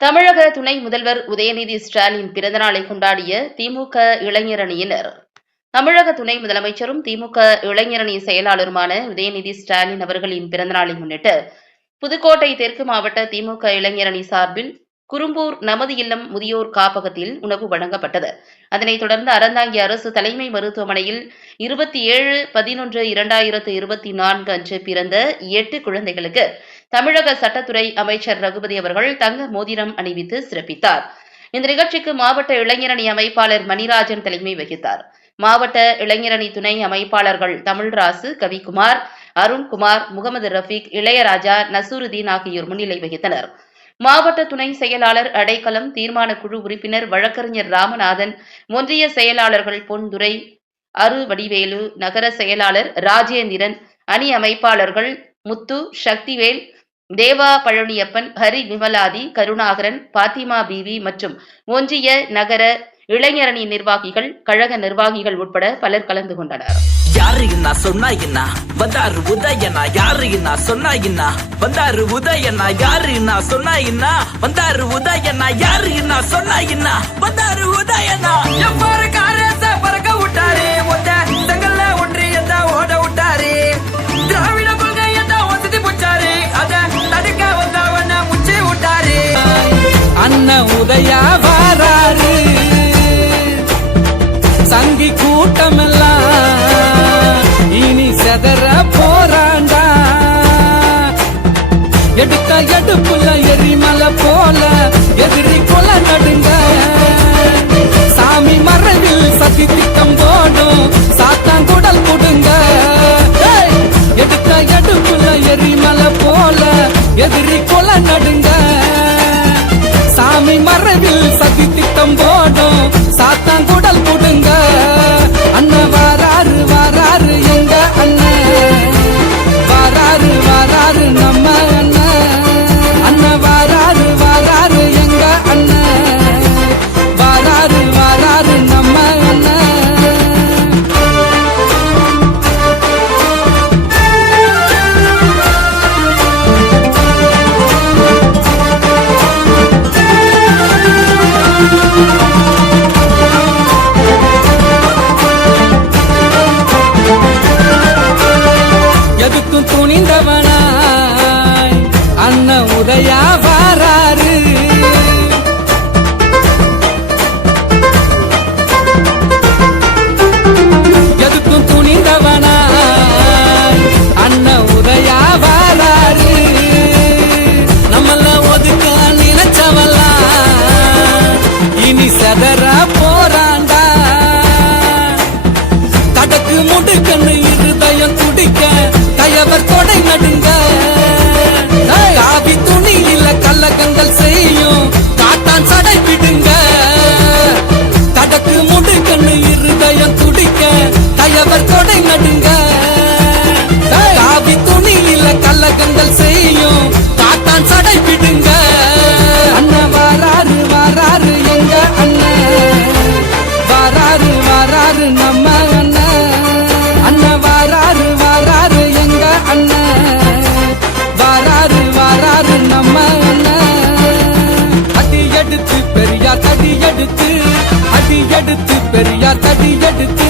தமிழக துணை முதல்வர் உதயநிதி ஸ்டாலின் பிறந்தநாளை கொண்டாடிய திமுக இளைஞரணியினர் தமிழக துணை முதலமைச்சரும் திமுக இளைஞரணி செயலாளருமான உதயநிதி ஸ்டாலின் அவர்களின் பிறந்தநாளை முன்னிட்டு புதுக்கோட்டை தெற்கு மாவட்ட திமுக இளைஞரணி சார்பில் குறும்பூர் நமது இல்லம் முதியோர் காப்பகத்தில் உணவு வழங்கப்பட்டது. அதனைத் தொடர்ந்து அறந்தாங்கி அரசு தலைமை மருத்துவமனையில் இருபத்தி ஏழு பதினொன்று இரண்டாயிரத்து இருபத்தி நான்கு அன்று பிறந்த எட்டு குழந்தைகளுக்கு தமிழக சட்டத்துறை அமைச்சர் ரகுபதி அவர்கள் தங்க மோதிரம் அணிவித்து சிறப்பித்தார். இந்த நிகழ்ச்சிக்கு மாவட்ட இளைஞரணி அமைப்பாளர் மணிராஜன் தலைமை வகித்தார். மாவட்ட இளைஞரணி துணை அமைப்பாளர்கள் தமிழ்ராசு கவிக்குமார் அருண்குமார் முகமது ரஃபீக் இளையராஜா நசூருதீன் ஆகியோர் முன்னிலை வகித்தனர். மாவட்ட துணை செயலாளர் அடைக்கலம் தீர்மான குழு உறுப்பினர் வழக்கறிஞர் ராமநாதன் ஒன்றிய செயலாளர்கள் பொன்துரை அரு வடிவேலு நகர செயலாளர் ராஜேந்திரன் அணி அமைப்பாளர்கள் முத்து சக்திவேல் தேவா பழனியப்பன் ஹரி விமலாதி கருணாகரன் பாத்திமா பிவி மற்றும் ஒன்றிய நகர இளைஞரணி நிர்வாகிகள் கழக நிர்வாகிகள் உட்பட பலர் கலந்து கொண்டனர். யாரு என்ன சொன்னா என்ன வந்தாரு உதயனா யாரு என்ன சொன்னா என்ன வந்தாரு உதயனா யாரு என்ன சொன்னா என்ன வந்தாரு உதயனா யாரு என்ன சொன்னா என்ன வந்தாரு உதயனா எவ்வாறு கூட்டமெல்லாம் இனி செதற போறாண்டா. எடுத்த எடுப்புல எரிமலை போல எதிரி கொல நடுங்க. சாமி மறைவில் சதி திட்டம் போடும் சாத்தாங்குடல் கொடுங்க எடுத்த எடுப்புல எரிமலை போல எதிரி கொல நடுங்க. சாமி மறைவில் சதி திட்டம் போடும் சாத்தாங்குடல் கொடுங்க இனி செதற போறாண்டா? தடக்கு முடுக்கன்னு இருதயம் துடிக்க கயவர் எடுத்து பெரியார் தடி எடுத்து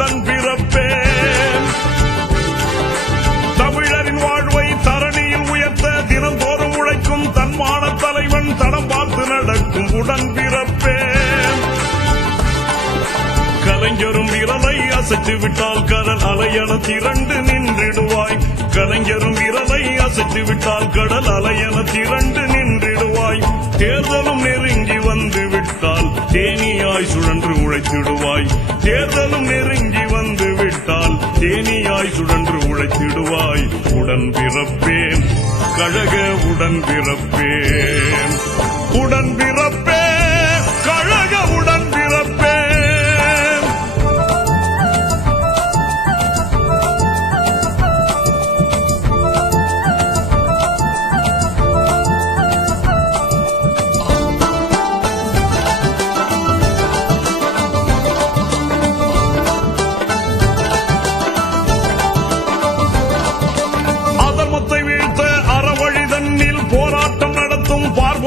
உடன் பிறப்பேன். தமிழரின் வாழ்வை தரணியில் உயர்த்த தினந்தோறும் உழைக்கும் தன்மான தலைவன் தடம் பார்த்து நடக்கும் உடன் பிறப்பேன். கலைஞரும் விரலை அசைத்து விட்டால் கடல் அலையன திரண்டு நின்றிடுவாய். கலைஞரும் விரலை அசைத்து விட்டால் கடல் அலையன திரண்டு நின்றிடுவாய். தேர்தலும் நெருங்கி வந்து விட்டால் தேனியாய் சுழன்று உழைத்திடுவாய். தேர்தலும் நெருங்கி வந்து விட்டால் தேனியாய் சுழன்று உழைத்திடுவாய். உடன் பிறப்பேன். கழக உடன் பிறப்பேன்.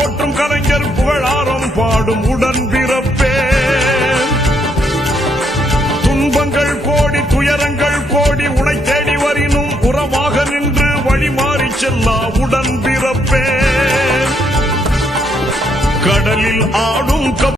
நடத்தும் கலைஞர் புகழாரம் பாடும் உடன் பிறப்பே. துன்பங்கள் கோடி துயரங்கள் கோடி உனை தேடி வரினும் உறவாக நின்று வழி மாறி செல்லா உடன்